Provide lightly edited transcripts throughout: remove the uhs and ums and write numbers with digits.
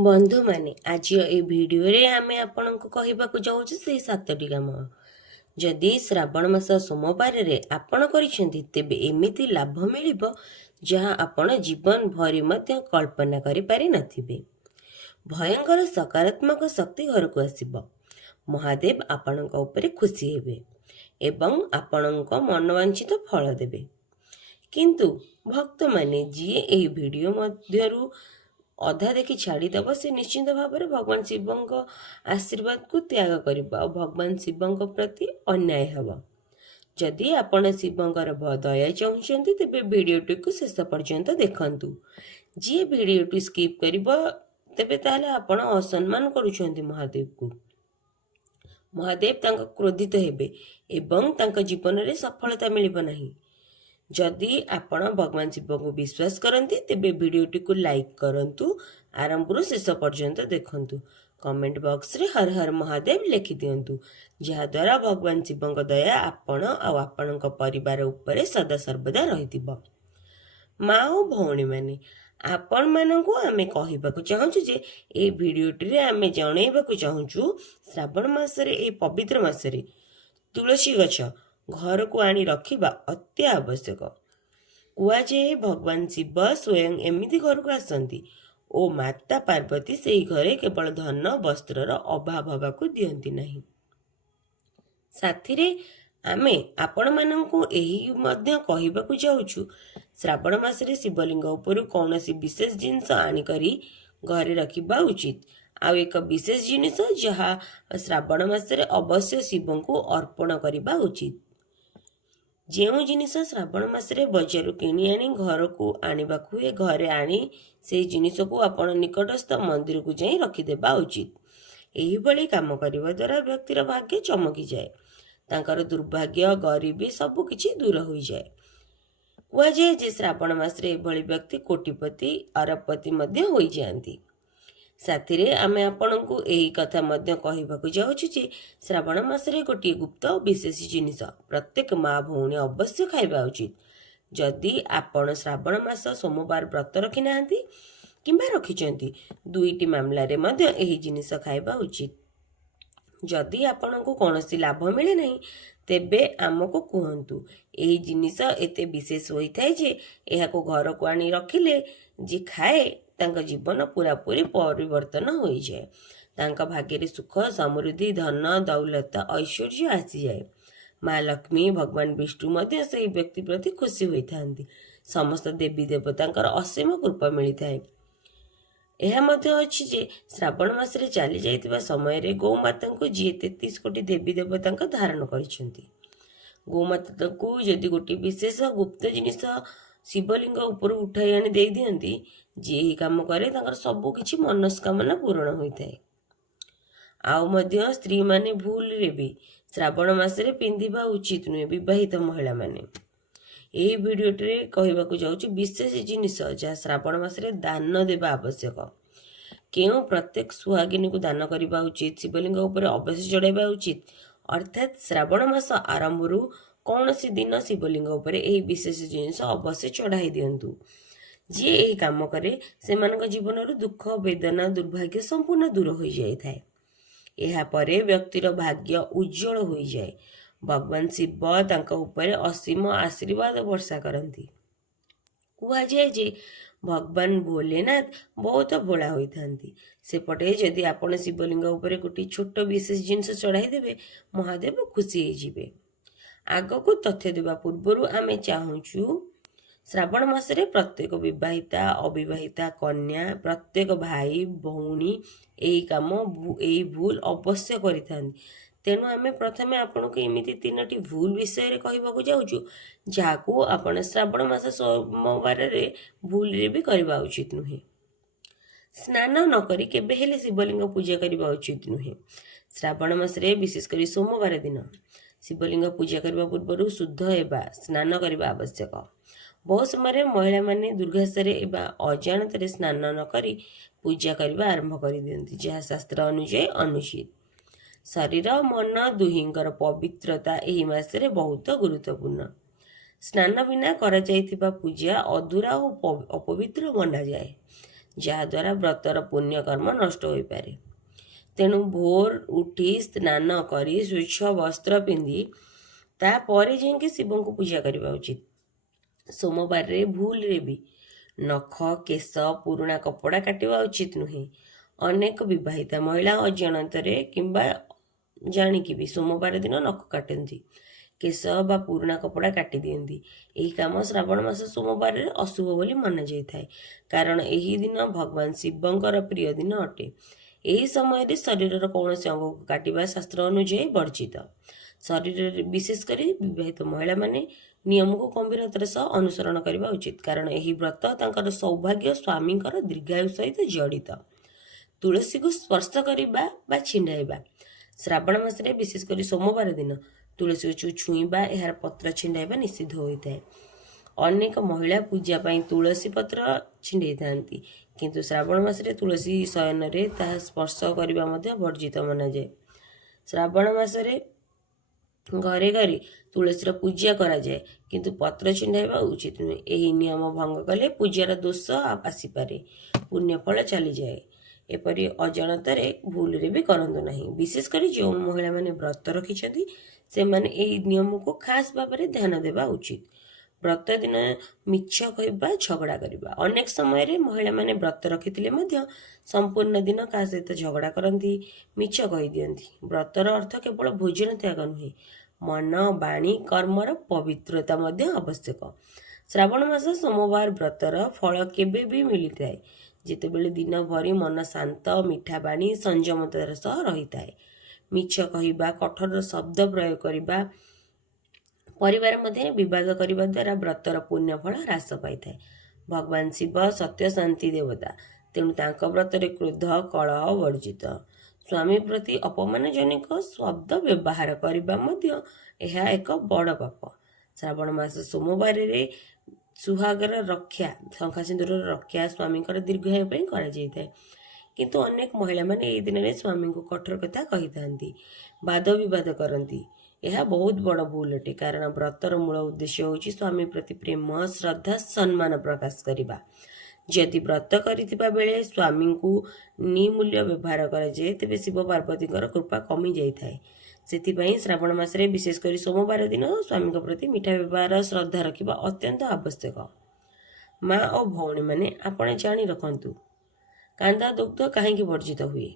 बंधु माने आज ये वीडियो रे आमे आपनको कहिबाकु जाउछु से 7टी काम जदि श्रावण मास सोमवार रे आपण करिसेंती तेबे एमिति लाभ मिलिबो जहाँ आपण जीवन भरी मध्य कल्पना करि पारि नथिबे। भयंकर सकारात्मक शक्ति घर को आसिबो। महादेव आपणक उपरे खुशी हेबे एवं आपणक मनोवांछित फल देबे। किंतु भक्त माने जी एही वीडियो मध्यरु अधा देखि छाड़ीदेव से निश्चिंत भाव में भगवान शिव आशीर्वाद को त्याग कर भगवान शिव प्रति अन्याय हम। जदि आपण शिवंकर दया चाहते तेरे वीडियोटी को शेष पर्यंत देखंतु। जी वीडियोटी स्किप करिबो तेबे ताले आपण असम्मान करुछंती महादेव को। महादेव तांका क्रोधित हेबे एवं तांका जीवन रे सफलता मिलिबो नाही। जदि आपण भगवान शिव को विश्वास करती तेबे वीडियोटी को लाइक करंतु, आरंभ शेष पर्यंत देखंतु। कमेंट बॉक्स रे हर हर महादेव लिखि दियंतु, जहा द्वारा भगवान शिव दया आपण आ आपणक परिवार उपरे सदा सर्वदा रहितिबो। माँ और भौणी माने आपण मानकु आमे कहिबाकु चाहूछु जे ए वीडियोटी रे आमे जणैबाकु चाहूछु श्रावण मासरे ए पवित्र मासरे तुलसी गछ घर को आनी रखिबा अति आवश्यक। कुआजे भगवान शिव स्वयं एमिति घर को आसंती ओ माता पार्वती से घरे केवल धन वस्त्रर अभाव हवाकु दियंती नहीं। साथी रे आमे आपण मानकु एही मध्य कहिबाकु जाउछु श्रावण मासरे शिवलिंग उपरु कौनसी विशेष जिनस आनी करी घरे रखिबा उचित। आउ एक विशेष जिनिस जहा श्रावण मासरे अवश्य शिव को अर्पण करिबा उचित। जो जिनिस श्रावण मासरे बजारू किणी आनी घर को आनिबाकु हुए घरे आनी से जिनिस को आपण निकटस्थ मंदिर को जाई रखिदेबा उचित। एही भली काम करिबा द्वारा व्यक्तिर भाग्य चमकी जाए, तांकर दुर्भाग्य गरीबी सबु किछि दूर होई जाए। कुआजे जे श्रावण मासरे एभली व्यक्ति कोटिपति अरबपति मध्य होई जांती। साथी रे आमे आपनकु एही कथा मध्य कहिबाकु जाउछु जे श्रावण मासरे गोटे गुप्त और विशेष जिनिस प्रत्येक माँ भौणी अवश्य खाइबा उचित। जदि आपण श्रावण मास सोमवार व्रत रखि नाहंती किंबा रखिचंती दुईटी मामला रे मध्य एही जिनिस खाइबा उचित। जदि आपनकु कोनोसी लाभ मिले नहीं तेबे आमको कुहंतु। एही जिनिस एते विशेष होई थाए जे एहाको घर को आनी रखिले जे खाए तांका जीवन पूरा पूरी परिवर्तन हो जाए। तांका भाग्य सुख समृद्धि धन दौलत ऐश्वर्य आसी जाए। माँ लक्ष्मी भगवान विष्णु मध्य से व्यक्ति प्रति खुशी होता। समस्त देवी देवतांकर असीम कृपा मिलता है। यह मध्य अच्छी जे श्रावण मासरे चली जाइतिबा समय रे गौमाता को जी 33 कोटी देवी देवता धारण करिसेंती। गौमाता को यदि गोटे विशेष गुप्त जिनिस शिवलिंग ऊपर उठाई आनी दे दियंती जी ही काम करे तांकर सबु किछि मनस्कामना पूर्ण होता है। आउ मध्य स्त्री माने भूल रे भी श्रावण मासरे पिंधिबा उचित नुहे। विवाहित महिला माने एही वीडियोटी रे कहिबाकु जाउछु विशेष जिनिस जहाँ श्रावण मासरे दान देबा आवश्यक। केउ प्रत्येक सुहागिनी को दान करिबा उचित, शिवलिंग ऊपर अवश्य चढ़ाइबा उचित। अर्थात श्रावण मास आरंभरू कौन सी दिन शिवलिंग उपरे एही विशेष जिनिस अवश्य चढ़ाई दियंतु। जी एही काम करे सेमानक जीवन दुख वेदना दुर्भाग्य संपूर्ण दूर हो जाए। यह परे व्यक्तिर भाग्य उज्जवल हो जाए। भगवान शिव तांका उपरे असीम आशीर्वाद वर्षा करती। कुआ जाए जे भगवान भोलेनाथ बहुत भोला होता। सेपटे जदि आपण शिवलिंग उपरे गोटे छोट विशेष जिनस चढ़ाई देबे महादेव खुशी हो जिवे। आगको तथ्य देवा पूर्व आमे चाहूचु श्रावण मासरे प्रत्येक विवाहिता अविवाहिता कन्या प्रत्येक भाई भौणी एही काम एही भूल अवश्य करिथांती। तेणु आमे प्रथमे आपनको एमिति 3टी भूल विषय रे कहिबाकु जाउछु जाको आपण श्रावण मास सोमवार रे भूल रे भी करबा उचित नुहे। स्नान न करी केबे हेले शिवलिंग पूजा करबा उचित नुहे। श्रावण मासरे विशेष करी सोमवार दिन शिवलिंग पूजा करबा पूर्व शुद्ध हेबा स्नान करबा आवश्यक। बहुत समय महिला माने दुर्घाषरे एबा अजाणत स्नान न करी पूजा करबा आरंभ कर दियंती, जहाँ शास्त्र अनुसार अनुचित। शरीर मन दुहिंकर पवित्रता एही मासरे बहुत गुरुत्वपूर्ण। स्नान बिना करा जाइथिबा पूजा अधूरा और अपवित्र मना जाए। ଯାହାଦ୍ୱାରା ବ୍ରତର ପୁଣ୍ୟକର୍ମ ନଷ୍ଟ ହୋଇପାରେ। ତେଣୁ ଭୋର ଉଠି ସ୍ନାନ କରି ସ୍ୱଚ୍ଛ ବସ୍ତ୍ର ପିନ୍ଧି ତାପରେ ଯାଇକି ଶିବଙ୍କୁ ପୂଜା କରିବା ଉଚିତ। ସୋମବାରରେ ଭୁଲରେ ବି ନଖ, କେଶ, ପୁରୁଣା କପଡ଼ା କାଟିବା ଉଚିତ ନୁହେଁ। ଅନେକ ବିବାହିତା ମହିଳା ଅଜାଣତରେ କିମ୍ବା ଜାଣିକି ବି ସୋମବାର ଦିନ ନଖ କାଟନ୍ତି, କେଶ ବା ପୁରୁଣା କପଡ଼ା କାଟି ଦିଅନ୍ତି। ଏହି କାମ ଶ୍ରାବଣ ମାସ ସୋମବାରରେ ଅଶୁଭ ବୋଲି ମନାଯାଇଥାଏ, କାରଣ ଏହି ଦିନ ଭଗବାନ ଶିବଙ୍କର ପ୍ରିୟ ଦିନ ଅଟେ। ଏହି ସମୟରେ ଶରୀରର କୌଣସି ଅଙ୍ଗକୁ କାଟିବା ଶାସ୍ତ୍ର ଅନୁଯାୟୀ ବର୍ଜିତ। ଶରୀରରେ ବିଶେଷ କରି ବିବାହିତ ମହିଳାମାନେ ନିୟମକୁ ଗମ୍ଭୀରତାର ସହ ଅନୁସରଣ କରିବା ଉଚିତ, କାରଣ ଏହି ବ୍ରତ ତାଙ୍କର ସୌଭାଗ୍ୟ ସ୍ୱାମୀଙ୍କର ଦୀର୍ଘାୟୁ ସହିତ ଜଡ଼ିତ। ତୁଳସୀକୁ ସ୍ପର୍ଶ କରିବା ବା ଛିଣ୍ଡାଇବା। ଶ୍ରାବଣ ମାସରେ ବିଶେଷ କରି ସୋମବାର ଦିନ ତୁଳସୀ ଗଛକୁ ଛୁଇଁବା, ଏହାର ପତ୍ର ଛିଣ୍ଡାଇବା ନିଷିଦ୍ଧ ହୋଇଥାଏ। ଅନେକ ମହିଳା ପୂଜା ପାଇଁ ତୁଳସୀ ପତ୍ର ଛିଣ୍ଡେଇଥାନ୍ତି, କିନ୍ତୁ ଶ୍ରାବଣ ମାସରେ ତୁଳସୀ ଶୟନରେ ତାହା ସ୍ପର୍ଶ କରିବା ମଧ୍ୟ ବର୍ଜିତ ମନାଯାଏ। ଶ୍ରାବଣ ମାସରେ ଘରେ ଘରେ ତୁଳସୀର ପୂଜା କରାଯାଏ, କିନ୍ତୁ ପତ୍ର ଛିଣ୍ଡାଇବା ଉଚିତ ନୁହେଁ। ଏହି ନିୟମ ଭଙ୍ଗ କଲେ ପୂଜାର ଦୋଷ ଆସିପାରେ, ପୁଣ୍ୟଫଳ ଚାଲିଯାଏ। ଏପରି ଅଜାଣତରେ ଭୁଲରେ ବି କରନ୍ତୁ ନାହିଁ। ବିଶେଷ କରି ଯେଉଁ ମହିଳାମାନେ ବ୍ରତ ରଖିଛନ୍ତି ସେମାନେ ଏହି ନିୟମକୁ ଖାସ୍ ଭାବରେ ଧ୍ୟାନ ଦେବା ଉଚିତ। ବ୍ରତ ଦିନ ମିଛ କହିବା, ଝଗଡ଼ା କରିବା। ଅନେକ ସମୟରେ ମହିଳାମାନେ ବ୍ରତ ରଖିଥିଲେ ମଧ୍ୟ ସମ୍ପୂର୍ଣ୍ଣ ଦିନ କାହା ସହିତ ଝଗଡ଼ା କରନ୍ତି, ମିଛ କହିଦିଅନ୍ତି। ବ୍ରତର ଅର୍ଥ କେବଳ ଭୋଜନ ତ୍ୟାଗ ନୁହେଁ, ମନ, ବାଣୀ, କର୍ମର ପବିତ୍ରତା ମଧ୍ୟ ଆବଶ୍ୟକ। ଶ୍ରାବଣ ମାସ ସୋମବାର ବ୍ରତର ଫଳ କେବେ ବି ମିଳିଥାଏ ଯେତେବେଳେ ଦିନ ଭରି ମନ ଶାନ୍ତ, ମିଠା ବାଣୀ, ସଂଯମତାର ସହ ରହିଥାଏ। ମିଛ କହିବା, କଠୋର ଶବ୍ଦ ପ୍ରୟୋଗ କରିବା, ପରିବାର ମଧ୍ୟରେ ବିବାଦ କରିବା ଦ୍ୱାରା ବ୍ରତର ପୁଣ୍ୟଫଳ ହ୍ରାସ ପାଇଥାଏ। ଭଗବାନ ଶିବ ସତ୍ୟ ଶାନ୍ତି ଦେବତା, ତେଣୁ ତାଙ୍କ ବ୍ରତରେ କ୍ରୋଧ, କଳହ ବର୍ଜିତ। ସ୍ୱାମୀ ପ୍ରତି ଅପମାନଜନକ ଶବ୍ଦ ବ୍ୟବହାର କରିବା ମଧ୍ୟ ଏହା ଏକ ବଡ଼ ପାପ। ଶ୍ରାବଣ ମାସ ସୋମବାରରେ ସୁହାଗର ରକ୍ଷା, ଶଙ୍ଖା ସିନ୍ଦୁରର ରକ୍ଷା ସ୍ୱାମୀଙ୍କର ଦୀର୍ଘାୟୁ ପାଇଁ କରାଯାଇଥାଏ। କିନ୍ତୁ ଅନେକ ମହିଳାମାନେ ଏହି ଦିନରେ ସ୍ୱାମୀଙ୍କୁ କଠୋର କଥା କହିଥାନ୍ତି, ବାଦ ବିବାଦ କରନ୍ତି। ଏହା ବହୁତ ବଡ଼ ଭୁଲ ଅଟେ, କାରଣ ବ୍ରତର ମୂଳ ଉଦ୍ଦେଶ୍ୟ ହେଉଛି ସ୍ୱାମୀ ପ୍ରତି ପ୍ରେମ, ଶ୍ରଦ୍ଧା, ସମ୍ମାନ ପ୍ରକାଶ କରିବା। ଯଦି ବ୍ରତ କରିଥିବା ବେଳେ ସ୍ୱାମୀଙ୍କୁ ନିମୂଲ୍ୟ ବ୍ୟବହାର କରାଯାଏ, ତେବେ ଶିବ ପାର୍ବତୀଙ୍କର କୃପା କମି ଯାଇଥାଏ। ସେଥିପାଇଁ ଶ୍ରାବଣ ମାସରେ ବିଶେଷ କରି ସୋମବାର ଦିନ ସ୍ୱାମୀଙ୍କ ପ୍ରତି ମିଠା ବ୍ୟବହାର, ଶ୍ରଦ୍ଧା ରଖିବା ଅତ୍ୟନ୍ତ ଆବଶ୍ୟକ। ମା ଓ ଭଉଣୀମାନେ, ଆପଣ ଜାଣି ରଖନ୍ତୁ, କାନ୍ଦା ଦୁଗ୍ଧ କାହିଁକି ବର୍ଜିତ ହୁଏ?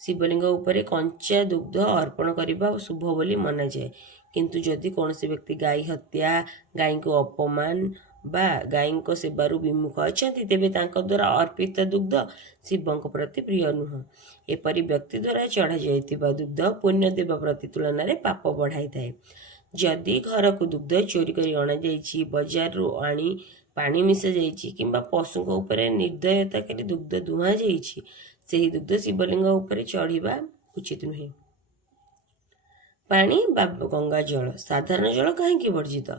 ଶିବଲିଙ୍ଗ ଉପରେ କଞ୍ଚା ଦୁଗ୍ଧ ଅର୍ପଣ କରିବା ଶୁଭ ବୋଲି ମନାଯାଏ, କିନ୍ତୁ ଯଦି କୌଣସି ବ୍ୟକ୍ତି ଗାଈ ହତ୍ୟା, ଗାଈଙ୍କୁ ଅପମାନ ବା ଗାଈଙ୍କ ସେବାରୁ ବିମୁଖ ଅଛନ୍ତି, ତେବେ ତାଙ୍କ ଦ୍ୱାରା ଅର୍ପିତ ଦୁଗ୍ଧ ଶିବଙ୍କ ପ୍ରତି ପ୍ରିୟ ନୁହେଁ। ଏପରି ବ୍ୟକ୍ତି ଦ୍ୱାରା ଚଢ଼ାଯାଇଥିବା ଦୁଗ୍ଧ ପୁଣ୍ୟ ଦେବା ପ୍ରତି ତୁଳନାରେ ପାପ ବଢ଼ାଇଥାଏ। ଯଦି ଘରକୁ ଦୁଗ୍ଧ ଚୋରି କରି ଅଣାଯାଇଛି, ବଜାରରୁ ଆଣି ପାଣି ମିଶାଯାଇଛି କିମ୍ବା ପଶୁଙ୍କ ଉପରେ ନିର୍ଦ୍ଦୟତା କରି ଦୁଗ୍ଧ ଦୁହାଁ ଯାଇଛି, ସେହି ଦୁଗ୍ଧ ଶିବଲିଙ୍ଗ ଉପରେ ଚଢ଼ିବା ଉଚିତ ନୁହେଁ। ପାଣି ବା ଗଙ୍ଗା ଜଳ, ସାଧାରଣ ଜଳ କାହିଁକି ବର୍ଜିତ?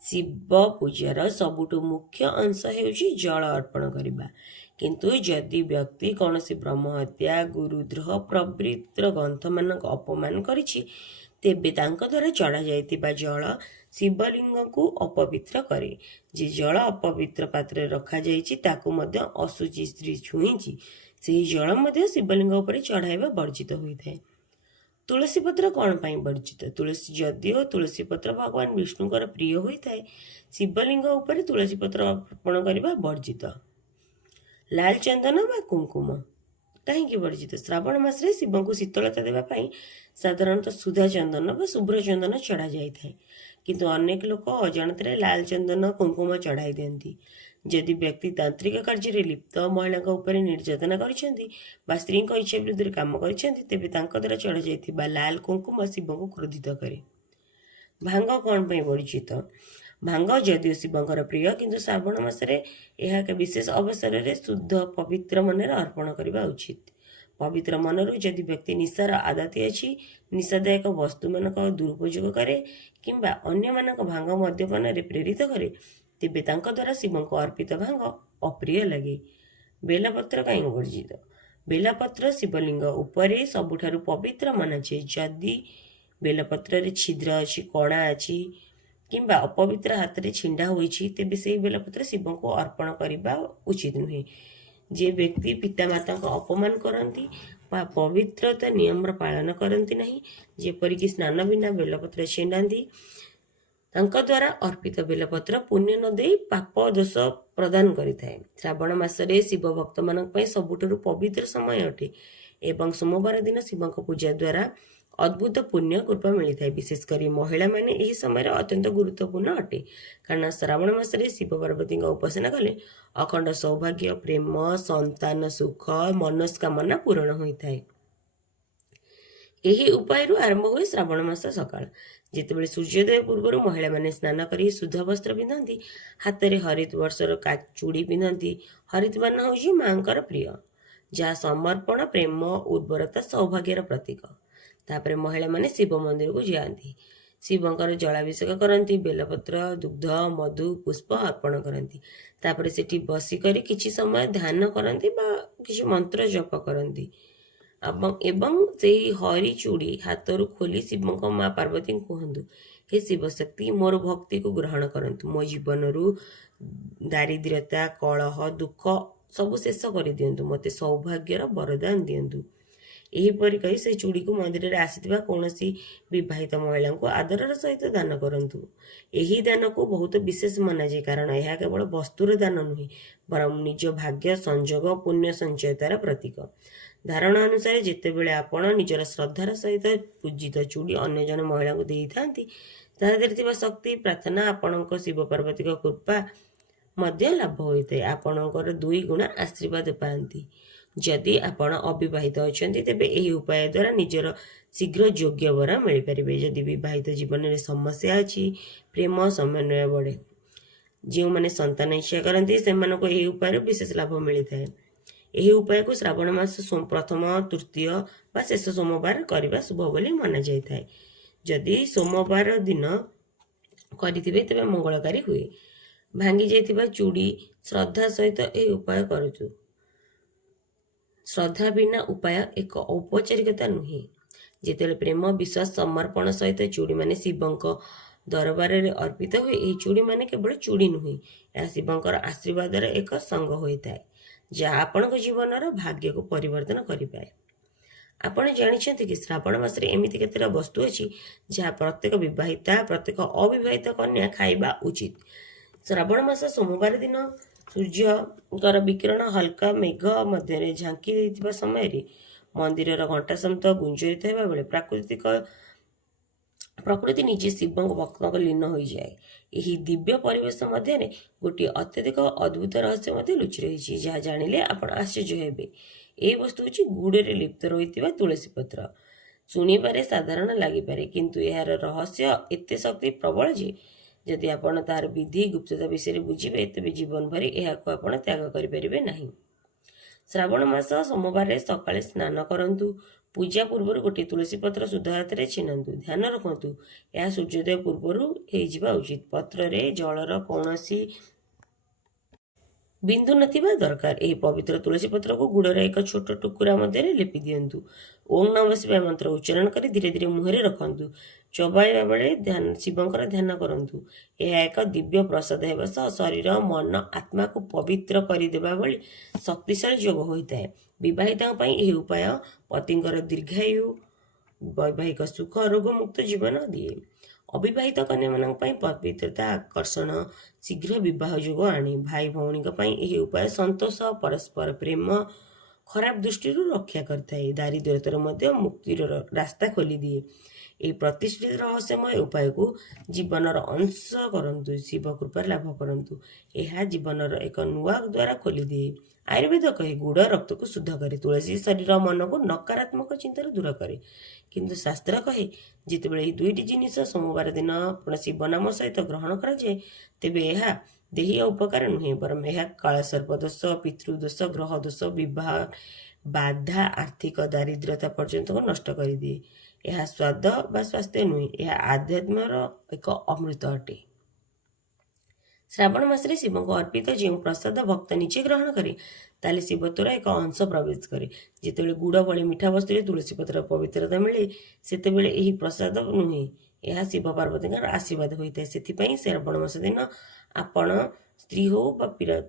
ଶିବ ପୂଜାର ସବୁଠୁ ମୁଖ୍ୟ ଅଂଶ ହେଉଛି ଜଳ ଅର୍ପଣ କରିବା, କିନ୍ତୁ ଯଦି ବ୍ୟକ୍ତି କୌଣସି ବ୍ରହ୍ମହତ୍ୟା, ଗୁରୁଦ୍ରୋହ ପ୍ରଭୃତି ଗ୍ରନ୍ଥମାନଙ୍କ ଅପମାନ କରିଛି, ତେବେ ତାଙ୍କ ଦ୍ୱାରା ଚଢ଼ାଯାଇଥିବା ଜଳ ଶିବଲିଙ୍ଗକୁ ଅପବିତ୍ର କରେ। ଯେ ଜଳ ଅପବିତ୍ର ପାତ୍ରରେ ରଖାଯାଇଛି ତାକୁ ମଧ୍ୟ ଅଶୁଚି ସ୍ତ୍ରୀ ଛୁଇଁଛି, ସେହି ଜଳ ମଧ୍ୟ ଶିବଲିଙ୍ଗ ଉପରେ ଚଢ଼ାଇବା ବର୍ଜିତ ହୋଇଥାଏ। ତୁଳସୀ ପତ୍ର କ'ଣ ପାଇଁ ବର୍ଜିତ? ଯଦିଓ ତୁଳସୀ ପତ୍ର ଭଗବାନ ବିଷ୍ଣୁଙ୍କର ପ୍ରିୟ ହୋଇଥାଏ, ଶିବଲିଙ୍ଗ ଉପରେ ତୁଳସୀ ପତ୍ର ଅର୍ପଣ କରିବା ବର୍ଜିତ। ଲାଲ ଚନ୍ଦନ ବା କୁଙ୍କୁମ କାହିଁକି ବର୍ଜିତ? ଶ୍ରାବଣ ମାସରେ ଶିବଙ୍କୁ ଶୀତଳତା ଦେବା ପାଇଁ ସାଧାରଣତଃ ସୁଧା ଚନ୍ଦନ ବା ଶୁଭ୍ର ଚନ୍ଦନ ଚଢ଼ାଯାଇଥାଏ, କିନ୍ତୁ ଅନେକ ଲୋକ ଅଜାଣତରେ ଲାଲ ଚନ୍ଦନ, କୁଙ୍କୁମ ଚଢ଼ାଇ ଦିଅନ୍ତି। ଯଦି ବ୍ୟକ୍ତି ତାନ୍ତ୍ରିକ କାର୍ଯ୍ୟରେ ଲିପ୍ତ, ମହିଳାଙ୍କ ଉପରେ ନିର୍ଯାତନା କରିଛନ୍ତି ବା ସ୍ତ୍ରୀଙ୍କ ଇଚ୍ଛା ବିରୁଦ୍ଧରେ କାମ କରିଛନ୍ତି, ତେବେ ତାଙ୍କ ଦ୍ୱାରା ଚଢ଼ାଯାଇଥିବା ଲାଲ କୁଙ୍କୁମ ଶିବଙ୍କୁ କ୍ରୋଧିତ କରେ। ଭାଙ୍ଗ କ'ଣ ପାଇଁ ବର୍ଜିତ? ଭାଙ୍ଗ ଯଦିଓ ଶିବଙ୍କର ପ୍ରିୟ, କିନ୍ତୁ ଶ୍ରାବଣ ମାସରେ ଏହା ଏକ ବିଶେଷ ଅବସରରେ ଶୁଦ୍ଧ ପବିତ୍ର ମନରେ ଅର୍ପଣ କରିବା ଉଚିତ। ପବିତ୍ର ମନରୁ ଯଦି ବ୍ୟକ୍ତି ନିଶାର ଆଦତି ଅଛି, ନିଶାଦାୟକ ବସ୍ତୁମାନଙ୍କ ଦୁରୁପଯୋଗ କରେ କିମ୍ବା ଅନ୍ୟମାନଙ୍କ ଭାଙ୍ଗ ମଦ୍ୟପାନରେ ପ୍ରେରିତ କରେ, ତେବେ ତାଙ୍କ ଦ୍ୱାରା ଶିବଙ୍କୁ ଅର୍ପିତ ଭାଙ୍ଗ ଅପ୍ରିୟ ଲାଗେ। ବେଲପତ୍ର କାହିଁକି ବର୍ଜିତ? ବେଲପତ୍ର ଶିବଲିଙ୍ଗ ଉପରେ ସବୁଠାରୁ ପବିତ୍ର ମନାଯାଏ। ଯଦି ବେଲପତ୍ରରେ ଛିଦ୍ର ଅଛି, କଣା ଅଛି କିମ୍ବା ଅପବିତ୍ର ହାତରେ ଛିଣ୍ଡା ହୋଇଛି, ତେବେ ସେହି ବେଲପତ୍ର ଶିବଙ୍କୁ ଅର୍ପଣ କରିବା ଉଚିତ ନୁହେଁ। जे व्यक्ति पितामाता अपमान करती ବା ପବିତ୍ରତା ନିୟମର ପାଳନ କରନ୍ତି ନାହିଁ, ଯେପରିକି ସ୍ନାନ ବିନା ବେଲପତ୍ର ଛିଣ୍ଡାନ୍ତି, ତାଙ୍କ ଦ୍ୱାରା ଅର୍ପିତ ବେଲପତ୍ର ପୁଣ୍ୟ ନ ଦେଇ ପାପ ଦୋଷ ପ୍ରଦାନ କରିଥାଏ। ଶ୍ରାବଣ ମାସରେ ଶିବ ଭକ୍ତମାନଙ୍କ ପାଇଁ ସବୁଠାରୁ ପବିତ୍ର ସମୟ ଅଟେ ଏବଂ ସୋମବାର ଦିନ ଶିବଙ୍କ ପୂଜା ଦ୍ୱାରା ଅଦ୍ଭୁତ ପୁଣ୍ୟ କୃପା ମିଳିଥାଏ। ବିଶେଷ କରି ମହିଳାମାନେ ଏହି ସମୟରେ ଅତ୍ୟନ୍ତ ଗୁରୁତ୍ୱପୂର୍ଣ୍ଣ ଅଟେ, କାରଣ ଶ୍ରାବଣ ମାସରେ ଶିବ ପାର୍ବତୀଙ୍କ ଉପାସନା କଲେ ଅଖଣ୍ଡ ସୌଭାଗ୍ୟ, ପ୍ରେମ, ସନ୍ତାନ ସୁଖ, ମନସ୍କାମନା ପୂରଣ ହୋଇଥାଏ। ଏହି ଉପାୟରୁ ଆରମ୍ଭ ହୁଏ ଶ୍ରାବଣ ମାସ ସକାଳ। ଯେତେବେଳେ ସୂର୍ଯ୍ୟୋଦୟ ପୂର୍ବରୁ ମହିଳାମାନେ ସ୍ନାନ କରି ଶୁଦ୍ଧ ବସ୍ତ୍ର ପିନ୍ଧନ୍ତି, ହାତରେ ହରିତ ବର୍ଷର ଚୁଡ଼ି ପିନ୍ଧନ୍ତି। ହରିତ ବର୍ଣ୍ଣ ହେଉଛି ମାଙ୍କର ପ୍ରିୟ, ଯାହା ସମର୍ପଣ, ପ୍ରେମ, ଉର୍ବରତା, ସୌଭାଗ୍ୟର ପ୍ରତୀକ। ତାପରେ ମହିଳାମାନେ ଶିବ ମନ୍ଦିରକୁ ଯାଆନ୍ତି, ଶିବଙ୍କର ଜଳାଭିଷେକ କରନ୍ତି, ବେଲପତ୍ର, ଦୁଗ୍ଧ, ମଧୁ, ପୁଷ୍ପ ଅର୍ପଣ କରନ୍ତି। ତାପରେ ସେଠି ବସିକରି କିଛି ସମୟ ଧ୍ୟାନ କରନ୍ତି ବା କିଛି ମନ୍ତ୍ର ଜପ କରନ୍ତି ଏବଂ ସେଇ ହରି ଚୁଡ଼ି ହାତରୁ ଖୋଲି ଶିବଙ୍କ ମା ପାର୍ବତୀଙ୍କୁ କୁହନ୍ତୁ, ହେ ଶିବଶକ୍ତି, ମୋର ଭକ୍ତିକୁ ଗ୍ରହଣ କରନ୍ତୁ, ମୋ ଜୀବନରୁ ଦାରିଦ୍ର୍ୟତା, କଳହ, ଦୁଃଖ ସବୁ ଶେଷ କରିଦିଅନ୍ତୁ, ମୋତେ ସୌଭାଗ୍ୟର ବରଦାନ ଦିଅନ୍ତୁ। ଏହିପରି କହି ସେ ଚୁଡ଼ିକୁ ମନ୍ଦିରରେ ଆସିଥିବା କୌଣସି ବିବାହିତ ମହିଳାଙ୍କୁ ଆଦରର ସହିତ ଦାନ କରନ୍ତୁ। ଏହି ଦାନକୁ ବହୁତ ବିଶେଷ ମନାଯାଏ, କାରଣ ଏହା କେବଳ ବସ୍ତୁର ଦାନ ନୁହେଁ, ବରଂ ନିଜ ଭାଗ୍ୟ, ସଂଯୋଗ, ପୁଣ୍ୟ ସଞ୍ଚୟତାର ପ୍ରତୀକ। ଧାରଣା ଅନୁସାରେ ଯେତେବେଳେ ଆପଣ ନିଜର ଶ୍ରଦ୍ଧାର ସହିତ ପୂଜିତ ଚୁଡ଼ି ଅନ୍ୟ ଜଣେ ମହିଳାଙ୍କୁ ଦେଇଥାନ୍ତି, ତା ଦେହରେ ଥିବା ଶକ୍ତି, ପ୍ରାର୍ଥନା, ଆପଣଙ୍କ ଶିବ ପାର୍ବତୀଙ୍କ କୃପା ମଧ୍ୟ ଲାଭ ହୋଇଥାଏ। ଆପଣଙ୍କର 2 ଗୁଣା ଆଶୀର୍ବାଦ ପାଆନ୍ତି। ଯଦି ଆପଣ ଅବିବାହିତ ଅଛନ୍ତି, ତେବେ ଏହି ଉପାୟ ଦ୍ୱାରା ନିଜର ଶୀଘ୍ର ଯୋଗ୍ୟ ବର ମିଳିପାରିବେ। ଯଦି ବିବାହିତ ଜୀବନରେ ସମସ୍ୟା ଅଛି, ପ୍ରେମ ସମନ୍ୱୟ ବଢ଼େ। ଯେଉଁମାନେ ସନ୍ତାନ ଇଚ୍ଛା କରନ୍ତି, ସେମାନଙ୍କୁ ଏହି ଉପାୟରୁ ବିଶେଷ ଲାଭ ମିଳିଥାଏ। ଏହି ଉପାୟକୁ ଶ୍ରାବଣ ମାସ ପ୍ରଥମ, ତୃତୀୟ ବା ଶେଷ ସୋମବାର କରିବା ଶୁଭ ବୋଲି ମନାଯାଇଥାଏ। ଯଦି ସୋମବାର ଦିନ କରିଥିବେ, ତେବେ ମଙ୍ଗଳକାରୀ ହୁଏ। ଭାଙ୍ଗି ଯାଇଥିବା ଚୁଡ଼ି ଶ୍ରଦ୍ଧା ସହିତ ଏହି ଉପାୟ କରୁଛୁ। ଶ୍ରଦ୍ଧା ବିନା ଉପାୟ ଏକ ଔପଚାରିକତା ନୁହେଁ। ଯେତେବେଳେ ପ୍ରେମ, ବିଶ୍ୱାସ, ସମର୍ପଣ ସହିତ ଚୁଡ଼ିମାନେ ଶିବଙ୍କ ଦରବାରରେ ଅର୍ପିତ ହୁଏ, ଏହି ଚୁଡ଼ିମାନେ କେବଳ ଚୁଡ଼ି ନୁହେଁ, ଏହା ଶିବଙ୍କର ଆଶୀର୍ବାଦର ଏକ ସଙ୍ଗ ହୋଇଥାଏ, ଯାହା ଆପଣଙ୍କ ଜୀବନର ଭାଗ୍ୟକୁ ପରିବର୍ତ୍ତନ କରିପାରେ। ଆପଣ ଜାଣିଛନ୍ତି କି ଶ୍ରାବଣ ମାସରେ ଏମିତି କେତେଟା ବସ୍ତୁ ଅଛି ଯାହା ପ୍ରତ୍ୟେକ ବିବାହିତା, ପ୍ରତ୍ୟେକ ଅବିବାହିତ କନ୍ୟା ଖାଇବା ଉଚିତ। ଶ୍ରାବଣ ମାସ ସୋମବାର ଦିନ ସୂର୍ଯ୍ୟଙ୍କର ବିକିରଣ ହାଲକା ମେଘ ମଧ୍ୟରେ ଝାଙ୍କି ଦେଇଥିବା ସମୟରେ ମନ୍ଦିରର ଘଣ୍ଟା ଶବ୍ଦ ଗୁଞ୍ଜରିଥିବା ବେଳେ ପ୍ରକୃତି ନିଜେ ଶିବଙ୍କ ଭକ୍ତଙ୍କ ଲୀନ ହୋଇଯାଏ। ଏହି ଦିବ୍ୟ ପରିବେଶ ମଧ୍ୟରେ ଗୋଟିଏ ଅତ୍ୟଧିକ ଅଦ୍ଭୁତ ରହସ୍ୟ ମଧ୍ୟ ଲୁଚି ରହିଛି, ଯାହା ଜାଣିଲେ ଆପଣ ଆଶ୍ଚର୍ଯ୍ୟ ହେବେ। ଏହି ବସ୍ତୁ ହେଉଛି ଗୁଡ଼ରେ ଲିପ୍ତ ରହିଥିବା ତୁଳସୀ ପତ୍ର। ଶୁଣିବାରେ ସାଧାରଣ ଲାଗିପାରେ, କିନ୍ତୁ ଏହାର ରହସ୍ୟ ଏତେ ଶକ୍ତି ପ୍ରବଳ ଯେ ଯଦି ଆପଣ ତାହାର ବିଧି, ଗୁପ୍ତତା ବିଷୟରେ ବୁଝିବେ, ତେବେ ଜୀବନ ଭରି ଏହାକୁ ଆପଣ ତ୍ୟାଗ କରିପାରିବେ ନାହିଁ। ଶ୍ରାବଣ ମାସ ସୋମବାରରେ ସକାଳେ ସ୍ନାନ କରନ୍ତୁ। ପୂଜା ପୂର୍ବରୁ ଗୋଟିଏ ତୁଳସୀ ପତ୍ର ଶୁଦ୍ଧ ହାତରେ ଛିଣ୍ଡାନ୍ତୁ। ଧ୍ୟାନ ରଖନ୍ତୁ, ଏହା ସୂର୍ଯ୍ୟୋଦୟ ପୂର୍ବରୁ ହେଇଯିବା ଉଚିତ। ପତ୍ରରେ ଜଳର କୌଣସି ବିନ୍ଦୁ ନଥିବା ଦରକାର। ଏହି ପବିତ୍ର ତୁଳସୀ ପତ୍ରକୁ ଗୁଡ଼ର ଏକ ଛୋଟ ଟୁକୁରା ମଧ୍ୟରେ ଲେପି ଦିଅନ୍ତୁ। ଓମ୍ ନମଃ ଶିବାୟ ମନ୍ତ୍ର ଉଚ୍ଚାରଣ କରି ଧୀରେ ଧୀରେ ମୁହଁରେ ରଖନ୍ତୁ। ଚବାଇବା ବେଳେ ଶିବଙ୍କର ଧ୍ୟାନ କରନ୍ତୁ। ଏହା ଏକ ଦିବ୍ୟ ପ୍ରସାଦ ହେବା ସହ ଶରୀର, ମନ, ଆତ୍ମାକୁ ପବିତ୍ର କରିଦେବା ଭଳି ଶକ୍ତିଶାଳୀ ଯୋଗ ହୋଇଥାଏ। ବିବାହିତାଙ୍କ ପାଇଁ ଏହି ଉପାୟ ପତିଙ୍କର ଦୀର୍ଘାୟୁ, ବୈବାହିକ ସୁଖ, ରୋଗମୁକ୍ତ ଜୀବନ ଦିଏ। ଅବିବାହିତ କନ୍ୟାମାନଙ୍କ ପାଇଁ ପବିତ୍ରତା, ଆକର୍ଷଣ, ଶୀଘ୍ର ବିବାହ ଯୋଗ ଆଣେ। ଭାଇ ଭଉଣୀଙ୍କ ପାଇଁ ଏହି ଉପାୟ ସନ୍ତୋଷ, ପରସ୍ପର ପ୍ରେମ, ଖରାପ ଦୃଷ୍ଟିରୁ ରକ୍ଷା କରିଥାଏ। ଦାରିଦ୍ର୍ୟତାରୁ ମଧ୍ୟ ମୁକ୍ତିର ରାସ୍ତା ଖୋଲିଦିଏ। ଏହି ପ୍ରତିଷ୍ଠିତ ରହସ୍ୟମୟ ଉପାୟକୁ ଜୀବନର ଅଂଶ କରନ୍ତୁ, ଶିବ କୃପା ଲାଭ କରନ୍ତୁ। ଏହା ଜୀବନର ଏକ ନୂଆ ଦ୍ୱାର ଖୋଲିଦିଏ। ଆୟୁର୍ବେଦ କହେ, ଗୁଡ଼ ରକ୍ତକୁ ଶୁଦ୍ଧ କରେ, ତୁଳସୀ ଶରୀର ମନକୁ ନକାରାତ୍ମକ ଚିନ୍ତାରୁ ଦୂର କରେ। କିନ୍ତୁ ଶାସ୍ତ୍ର କହେ, ଯେତେବେଳେ ଏହି 2ଟି ଜିନିଷ ସୋମବାର ଦିନ ଶିବ ନାମ ସହିତ ଗ୍ରହଣ କରାଯାଏ, ତେବେ ଏହା ଦେହୀ ଉପକାର ନୁହେଁ, ବରଂ ଏହା କାଳସର୍ପ ଦୋଷ, ପିତୃଦୋଷ, ଗ୍ରହ ଦୋଷ, ବିବାହ ବାଧା, ଆର୍ଥିକ ଦାରିଦ୍ର୍ୟତା ପର୍ଯ୍ୟନ୍ତକୁ ନଷ୍ଟ କରିଦିଏ। ଏହା ସ୍ୱାଦ ବା ସ୍ୱାସ୍ଥ୍ୟ ନୁହେଁ, ଏହା ଆଧ୍ୟାତ୍ମର ଏକ ଅମୃତ ଅଟେ। ଶ୍ରାବଣ ମାସରେ ଶିବଙ୍କୁ ଅର୍ପିତ ଯେଉଁ ପ୍ରସାଦ ଭକ୍ତ ନିଜେ ଗ୍ରହଣ କରେ, ତାହେଲେ ଶିବତ୍ୱର ଏକ ଅଂଶ ପ୍ରବେଶ କରେ। ଯେତେବେଳେ ଗୁଡ଼ ଭଳି ମିଠା ବସ୍ତୁରେ ତୁଳସୀ ପତ୍ରର ପବିତ୍ରତା ମିଳେ, ସେତେବେଳେ ଏହି ପ୍ରସାଦ ନୁହେଁ, ଏହା ଶିବ ପାର୍ବତୀଙ୍କର ଆଶୀର୍ବାଦ ହୋଇଥାଏ। ସେଥିପାଇଁ ଶ୍ରାବଣ ମାସ ଦିନ ଆପଣ ସ୍ତ୍ରୀ ହଉ ବା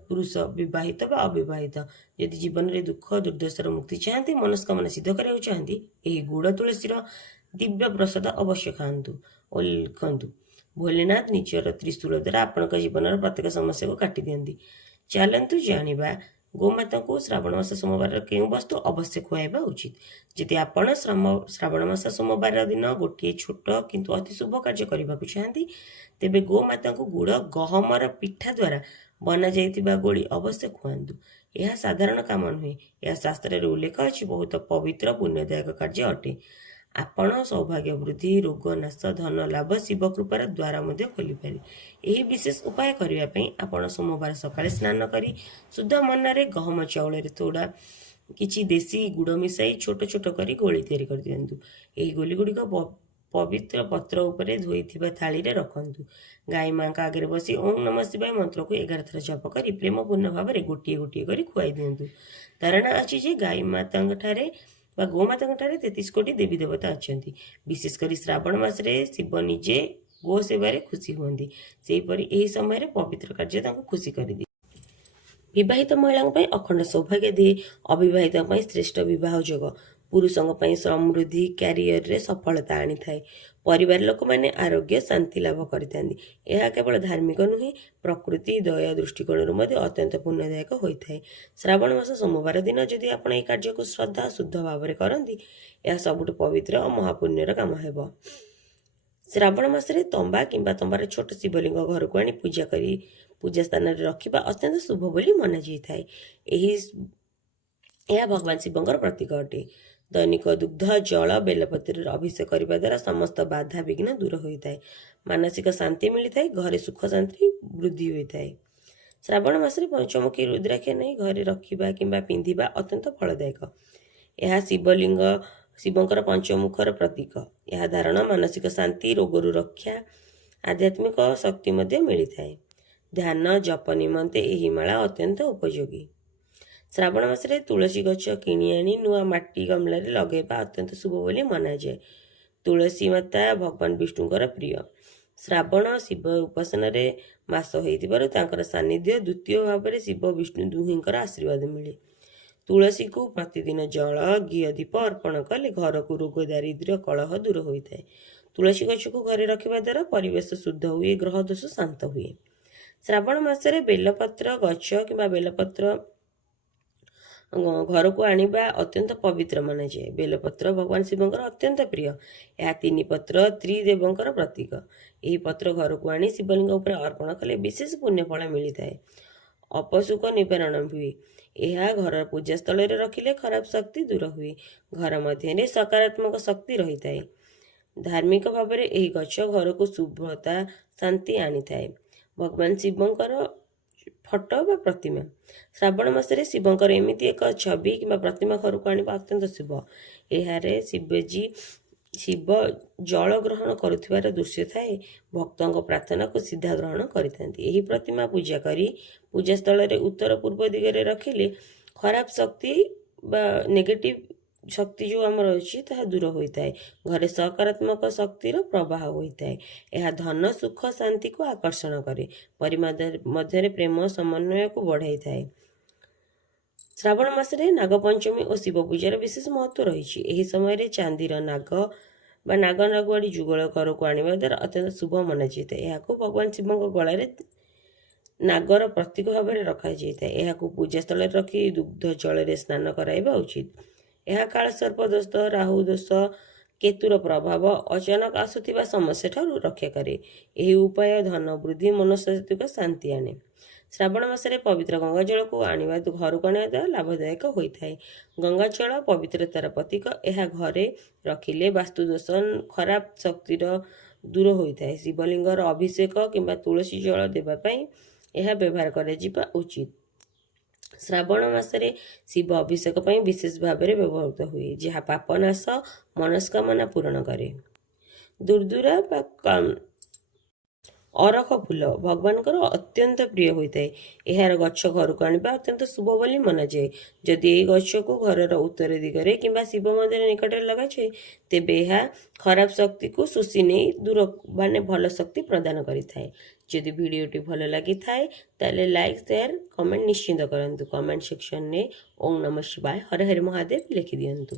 ପୁରୁଷ, ବିବାହିତ ବା ଅବିବାହିତ, ଯଦି ଜୀବନରେ ଦୁଃଖ ଦୁର୍ଦ୍ଦଶାର ମୁକ୍ତି ଚାହାନ୍ତି, ମନସ୍କାମନା ସିଦ୍ଧ କରିବାକୁ ଚାହାନ୍ତି, ଏହି ଗୁଡ଼ ତୁଳସୀର ଦିବ୍ୟ ପ୍ରସାଦ ଅବଶ୍ୟ ଖାଆନ୍ତୁ ଓ ଲିଖନ୍ତୁ। ଭୋଲେନାଥ ନିଜର ତ୍ରିଶୂଳ ଦ୍ୱାରା ଆପଣଙ୍କ ଜୀବନର ପ୍ରତ୍ୟେକ ସମସ୍ୟାକୁ କାଟି ଦିଅନ୍ତି। ଚାଲନ୍ତୁ ଜାଣିବା ଗୋମାତାଙ୍କୁ ଶ୍ରାବଣ ମାସ ସୋମବାରର କେଉଁ ବସ୍ତୁ ଅବଶ୍ୟ ଖୁଆଇବା ଉଚିତ। ଯଦି ଆପଣ ଶ୍ରାବଣ ମାସ ସୋମବାର ଦିନ ଗୋଟିଏ ଛୋଟ କିନ୍ତୁ ଅତି ଶୁଭ କାର୍ଯ୍ୟ କରିବାକୁ ଚାହାନ୍ତି, ତେବେ ଗୋମାତାଙ୍କୁ ଗୁଡ଼ ଗହମର ପିଠା ଦ୍ୱାରା ବନାଯାଇଥିବା ଗୋଳି ଅବଶ୍ୟ ଖୁଆନ୍ତୁ। ଏହା ସାଧାରଣ କାମ ନୁହେଁ, ଏହା ଶାସ୍ତ୍ରରେ ଉଲ୍ଲେଖ ଅଛି, ବହୁତ ପବିତ୍ର ପୁଣ୍ୟଦାୟକ କାର୍ଯ୍ୟ ଅଟେ। ଆପଣ ସୌଭାଗ୍ୟ ବୃଦ୍ଧି, ରୋଗ ନାଶ, ଧନ ଲାଭ, ଶିବ କୃପାର ଦ୍ୱାର ମଧ୍ୟ ଖୋଲିପାରେ। ଏହି ବିଶେଷ ଉପାୟ କରିବା ପାଇଁ ଆପଣ ସୋମବାର ସକାଳେ ସ୍ନାନ କରି ଶୁଦ୍ଧ ମନରେ ଗହମ ଚାଉଳରେ ତୋଡ଼ା କିଛି ଦେଶୀ ଗୁଡ଼ ମିଶାଇ ଛୋଟ ଛୋଟ କରି ଗୋଳି ତିଆରି କରିଦିଅନ୍ତୁ। ଏହି ଗୋଲି ଗୁଡ଼ିକ ପବିତ୍ର ପତ୍ର ଉପରେ ଧୋଇଥିବା ଥାଳିରେ ରଖନ୍ତୁ। ଗାଈ ମାଙ୍କ ଆଗରେ ବସି ଓಂ ନମଃ ଶିବାୟ ମନ୍ତ୍ରକୁ 11 ଥର ଜପ କରି ପ୍ରେମପୂର୍ଣ୍ଣ ଭାବରେ ଗୋଟିଏ ଗୋଟିଏ କରି ଖୁଆଇ ଦିଅନ୍ତୁ। ଧାରଣା ଅଛି ଯେ ଗାଈ ମାତାଙ୍କଠାରେ ବା ଗୋମାତାଙ୍କଠାରେ 33 କୋଟି ଦେବୀ ଦେବତା ଅଛନ୍ତି। ବିଶେଷ କରି ଶ୍ରାବଣ ମାସରେ ଶିବ ନିଜେ ଗୋ ସେବାରେ ଖୁସି ହୁଅନ୍ତି। ସେହିପରି ଏହି ସମୟରେ ପବିତ୍ର କାର୍ଯ୍ୟ ତାଙ୍କୁ ଖୁସି କରିଦିଏ। ବିବାହିତ ମହିଳାଙ୍କ ପାଇଁ ଅଖଣ୍ଡ ସୌଭାଗ୍ୟ ଦିଏ। ଅବିବାହିତଙ୍କ ପାଇଁ ଶ୍ରେଷ୍ଠ ବିବାହ ଯୋଗ। ପୁରୁଷଙ୍କ ପାଇଁ ସମୃଦ୍ଧି, କ୍ୟାରିୟରରେ ସଫଳତା ଆଣିଥାଏ। ପରିବାର ଲୋକମାନେ ଆରୋଗ୍ୟ, ଶାନ୍ତି ଲାଭ କରିଥାନ୍ତି। ଏହା କେବଳ ଧାର୍ମିକ ନୁହେଁ, ପ୍ରକୃତି ଦୟା ଦୃଷ୍ଟିକୋଣରୁ ମଧ୍ୟ ଅତ୍ୟନ୍ତ ପୁଣ୍ୟଦାୟକ ହୋଇଥାଏ। ଶ୍ରାବଣ ମାସ ସୋମବାର ଦିନ ଯଦି ଆପଣ ଏହି କାର୍ଯ୍ୟକୁ ଶ୍ରଦ୍ଧା ଶୁଦ୍ଧ ଭାବରେ କରନ୍ତି, ଏହା ସବୁଠୁ ପବିତ୍ର ଓ ମହାପୁଣ୍ୟର କାମ ହେବ। ଶ୍ରାବଣ ମାସରେ ତମ୍ବା କିମ୍ବା ତମ୍ବାର ଛୋଟ ଶିବଲିଙ୍ଗ ଘରକୁ ଆଣି ପୂଜା ସ୍ଥାନରେ ରଖିବା ଅତ୍ୟନ୍ତ ଶୁଭ ବୋଲି ମନାଯାଇଥାଏ। ଏହା ଭଗବାନ ଶିବଙ୍କର ପ୍ରତୀକ ଅଟେ। ଦୈନିକ ଦୁଗ୍ଧ, ଜଳ, ବେଲପତ୍ରରେ ଅଭିଷେକ କରିବା ଦ୍ୱାରା ସମସ୍ତ ବାଧା ବିଘ୍ନ ଦୂର ହୋଇଥାଏ। ମାନସିକ ଶାନ୍ତି ମିଳିଥାଏ, ଘରେ ସୁଖ ଶାନ୍ତି ବୃଦ୍ଧି ହୋଇଥାଏ। ଶ୍ରାବଣ ମାସରେ ପଞ୍ଚମୁଖୀ ରୁଦ୍ରାକ୍ଷ ନେଇ ଘରେ ରଖିବା କିମ୍ବା ପିନ୍ଧିବା ଅତ୍ୟନ୍ତ ଫଳଦାୟକ। ଏହା ଶିବଙ୍କର ପଞ୍ଚମୁଖର ପ୍ରତୀକ। ଏହା ଧାରଣ, ମାନସିକ ଶାନ୍ତି, ରୋଗରୁ ରକ୍ଷା, ଆଧ୍ୟାତ୍ମିକ ଶକ୍ତି ମଧ୍ୟ ମିଳିଥାଏ। ଧ୍ୟାନ ଜପ ନିମନ୍ତେ ଏହି ମାଳା ଅତ୍ୟନ୍ତ ଉପଯୋଗୀ। ଶ୍ରାବଣ ମାସରେ ତୁଳସୀ ଗଛ କିଣି ଆଣି ନୂଆ ମାଟି ଗମଲାରେ ଲଗାଇବା ଅତ୍ୟନ୍ତ ଶୁଭ ବୋଲି ମନାଯାଏ। ତୁଳସୀ ମାତା ଭଗବାନ ବିଷ୍ଣୁଙ୍କର ପ୍ରିୟ। ଶ୍ରାବଣ ଶିବ ଉପାସନାରେ ମାସ ହୋଇଥିବାରୁ ତାଙ୍କର ସାନ୍ନିଧ୍ୟ ଦ୍ୱିତୀୟ ଭାବରେ ଶିବ ବିଷ୍ଣୁ ଦୁହିଁଙ୍କର ଆଶୀର୍ବାଦ ମିଳେ। ତୁଳସୀକୁ ପ୍ରତିଦିନ ଜଳ, ଘିଅ ଦୀପ ଅର୍ପଣ କଲେ ଘରକୁ ରୋଗ, ଦାରିଦ୍ର୍ୟ, କଳହ ଦୂର ହୋଇଥାଏ। ତୁଳସୀ ଗଛକୁ ଘରେ ରଖିବା ଦ୍ୱାରା ପରିବେଶ ଶୁଦ୍ଧ ହୁଏ, ଗ୍ରହ ଦୋଷ ଶାନ୍ତ ହୁଏ। ଶ୍ରାବଣ ମାସରେ ବେଲପତ୍ର ଗଛ କିମ୍ବା ବେଲପତ୍ର ଘରକୁ ଆଣିବା ଅତ୍ୟନ୍ତ ପବିତ୍ର ମନାଯାଏ। ବେଲପତ୍ର ଭଗବାନ ଶିବଙ୍କର ଅତ୍ୟନ୍ତ ପ୍ରିୟ। ଏହା 3 ପତ୍ର ତ୍ରିଦେବଙ୍କର ପ୍ରତୀକ। ଏହି ପତ୍ର ଘରକୁ ଆଣି ଶିବଲିଙ୍ଗ ଉପରେ ଅର୍ପଣ କଲେ ବିଶେଷ ପୁଣ୍ୟଫଳ ମିଳିଥାଏ। ଅପସୁଖ ନିବାରଣ ହୁଏ। ଏହା ଘରର ପୂଜାସ୍ଥଳରେ ରଖିଲେ ଖରାପ ଶକ୍ତି ଦୂର ହୁଏ। ଘର ମଧ୍ୟରେ ସକାରାତ୍ମକ ଶକ୍ତି ରହିଥାଏ। ଧାର୍ମିକ ଭାବରେ ଏହି ଗଛ ଘରକୁ ଶୁଭତା, ଶାନ୍ତି ଆଣିଥାଏ। ଭଗବାନ ଶିବଙ୍କର ଫଟୋ ବା ପ୍ରତିମା। ଶ୍ରାବଣ ମାସରେ ଶିବଙ୍କର ଏମିତି ଏକ ଛବି କିମ୍ବା ପ୍ରତିମା ଘରକୁ ଆଣିବା ଅତ୍ୟନ୍ତ ଶୁଭ। ଏଠାରେ ଶିବ ଜଳ ଗ୍ରହଣ କରୁଥିବାର ଦୃଶ୍ୟ ଥାଏ। ଭକ୍ତଙ୍କ ପ୍ରାର୍ଥନାକୁ ସିଧା ଗ୍ରହଣ କରିଥାନ୍ତି। ଏହି ପ୍ରତିମା ପୂଜା କରି ପୂଜାସ୍ଥଳରେ ଉତ୍ତର ପୂର୍ବ ଦିଗରେ ରଖିଲେ ଖରାପ ଶକ୍ତି ବା ନେଗେଟିଭ ଶକ୍ତି ଯେଉଁ ଆମର ଅଛି ତାହା ଦୂର ହୋଇଥାଏ। ଘରେ ସକାରାତ୍ମକ ଶକ୍ତିର ପ୍ରବାହ ହୋଇଥାଏ। ଏହା ଧନ, ସୁଖ, ଶାନ୍ତିକୁ ଆକର୍ଷଣ କରେ। ପରିବାର ମଧ୍ୟରେ ପ୍ରେମ ସମନ୍ୱୟକୁ ବଢ଼ାଇଥାଏ। ଶ୍ରାବଣ ମାସରେ ନାଗପଞ୍ଚମୀ ଓ ଶିବ ପୂଜାର ବିଶେଷ ମହତ୍ଵ ରହିଛି। ଏହି ସମୟରେ ଚାନ୍ଦିର ନାଗ ବା ନାଗୁଆଡ଼ି ଯୁଗଳ ଘରକୁ ଆଣିବା ଦ୍ୱାରା ଅତ୍ୟନ୍ତ ଶୁଭ ମନାଯାଇଥାଏ। ଏହାକୁ ଭଗବାନ ଶିବଙ୍କ ଗଳାରେ ନାଗର ପ୍ରତୀକ ଭାବରେ ରଖାଯାଇଥାଏ। ଏହାକୁ ପୂଜାସ୍ଥଳରେ ରଖି ଦୁଗ୍ଧ ଜଳରେ ସ୍ନାନ କରାଇବା ଉଚିତ। ଏହା କାଳସର୍ପ ଦୋଷ, ରାହୁ ଦୋଷ, କେତୁର ପ୍ରଭାବ, ଅଚାନକ ଆସୁଥିବା ସମସ୍ୟାଠାରୁ ରକ୍ଷା କରେ। ଏହି ଉପାୟ ଧନ ବୃଦ୍ଧି, ମନସ୍ତାତ୍ତ୍ୱିକ ଶାନ୍ତି ଆଣେ। ଶ୍ରାବଣ ମାସରେ ପବିତ୍ର ଗଙ୍ଗାଜଳକୁ ଘରକୁ ଆଣିବା ଦ୍ୱାରା ଲାଭଦାୟକ ହୋଇଥାଏ। ଗଙ୍ଗାଜଳ ପବିତ୍ରତାର ପ୍ରତୀକ। ଏହା ଘରେ ରଖିଲେ ବାସ୍ତୁଦୋଷ, ଖରାପ ଶକ୍ତିର ଦୂର ହୋଇଥାଏ। ଶିବଲିଙ୍ଗର ଅଭିଷେକ କିମ୍ବା ତୁଳସୀ ଜଳ ଦେବା ପାଇଁ ଏହା ବ୍ୟବହାର କରାଯିବା ଉଚିତ। ଶ୍ରାବଣ ମାସରେ ଶିବ ଅଭିଷେକ ପାଇଁ ବିଶେଷ ଭାବରେ ବ୍ୟବହୃତ ହୁଏ, ଯାହା ପାପ ନାଶ, ମନସ୍କାମନା ପୂରଣ କରେ। ଦୁର୍ଦୁରା ବା ଅରଖ ଫୁଲ ଭଗବାନଙ୍କର ଅତ୍ୟନ୍ତ ପ୍ରିୟ ହୋଇଥାଏ। ଏହାର ଗଛ ଘରକୁ ଆଣିବା ଅତ୍ୟନ୍ତ ଶୁଭ ବୋଲି ମନାଯାଏ। ଯଦି ଏହି ଗଛକୁ ଘରର ଉତ୍ତର ଦିଗରେ କିମ୍ବା ଶିବ ମନ୍ଦିର ନିକଟରେ ଲଗାଯାଏ, ତେବେ ଏହା ଖରାପ ଶକ୍ତିକୁ ଶୋଷି ନେଇ ଭଲ ଶକ୍ତି ପ୍ରଦାନ କରିଥାଏ। ଯଦି ଭିଡ଼ିଓଟି ଭଲ ଲାଗିଥାଏ ତାହେଲେ ଲାଇକ୍, ସେୟାର, କମେଣ୍ଟ ନିଶ୍ଚିନ୍ତ କରନ୍ତୁ। କମେଣ୍ଟ ସେକ୍ସନରେ ଓମ୍ ନମଃ ଶିବାୟ, ହର ହର ମହାଦେବ ଲେଖିଦିଅନ୍ତୁ।